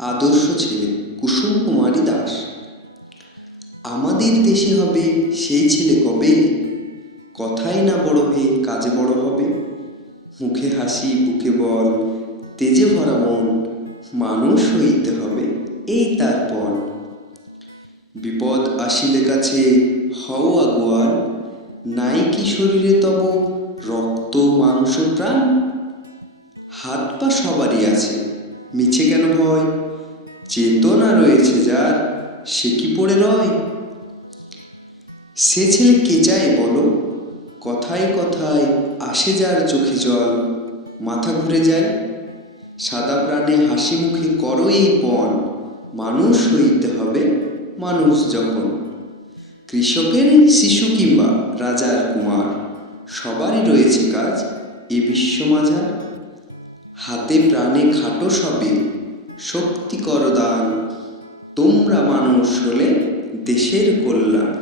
আদর্শ ছেলে কুসুম কুমারী দাস। আমাদের দেশে হবে সেই ছেলে কবে, কথাই না বড় হয়ে কাজে বড় হবে। মুখে হাসি বুকে বল, তেজে ভরা মন, মানুষ হইতে হবে এই তার পণ। বিপদ আসিলে কাছে হও আগুয়ার, নাই কি শরীরে তব রক্ত মাংস প্রাণ। হাত পা সবারই আছে, মিছে কেন ভয়, চেতনা রয়েছে যার সে কি পড়ে রয়। সে ছেলে কে চায় বলো, কথায় কথায় আসে যার চোখে জল, মাথা ঘুরে যায়। সাদা প্রাণে হাসি মুখে করো এই পণ, মানুষ হইতে হবে মানুষ যখন। কৃষকের শিশু কিংবা রাজার কুমার, সবারই রয়েছে কাজ এ বিশ্ব মাঝার। হাতে প্রাণে খাটো সবে শক্তি কর দান, তোমরা মানুষ হলে দেশের কল্যাণ।